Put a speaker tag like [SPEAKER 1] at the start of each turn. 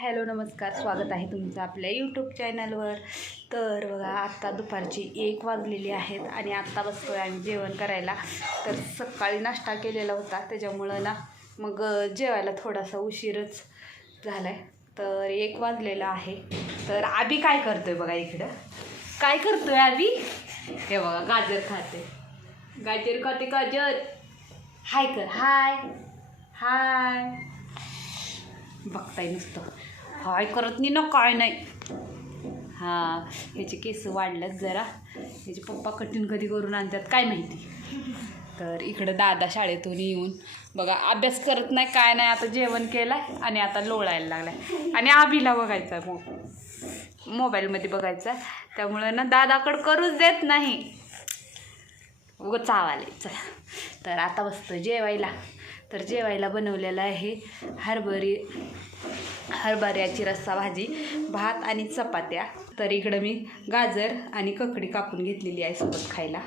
[SPEAKER 1] Hello नमस्कार. स्वागत आहे तुमचं आपल्या यूट्यूब चॅनलवर तर बघा आत्ता दुपारची एक वाजलेली आहेत आणि आत्ता बसतो आहे आम्ही जेवण करायला. तर सकाळी नाश्ता केलेला होता त्याच्यामुळं ना मग जेवायला थोडासा उशीरच झाला आहे तर एक वाजलेला आहे. तर आबी काय करतोय बघा इकडं? काय करतोय आबी? हे बघा गाजर खाते. गाजर खाते गाजर. हाय कर. हाय हाय बघताय नुसतं. काय करत नाही ना काय नाही. हां ह्याचे केस वाढल्यात जरा. ह्याचे पप्पा कठीण कधी करून आणतात काय माहिती. तर इकडं दादा शाळेतून येऊन बघा अभ्यास करत नाही काय नाही आता जेवण केलं आहे आणि आता लोळायला लागला आहे आणि आबीला बघायचा मो मोबाईलमध्ये बघायचा त्यामुळं ना दादाकडं करूच देत नाही. उगं चावाले चला तर आता बसतो जेवायला. तर जेवायला बनवलेलं आहे हरभरी हरभऱ्याची रस्सा भाजी भात आणि चपात्या. तर इकडं मी गाजर आणि ककडी कापून घेतलेली आहे सोबत खायला.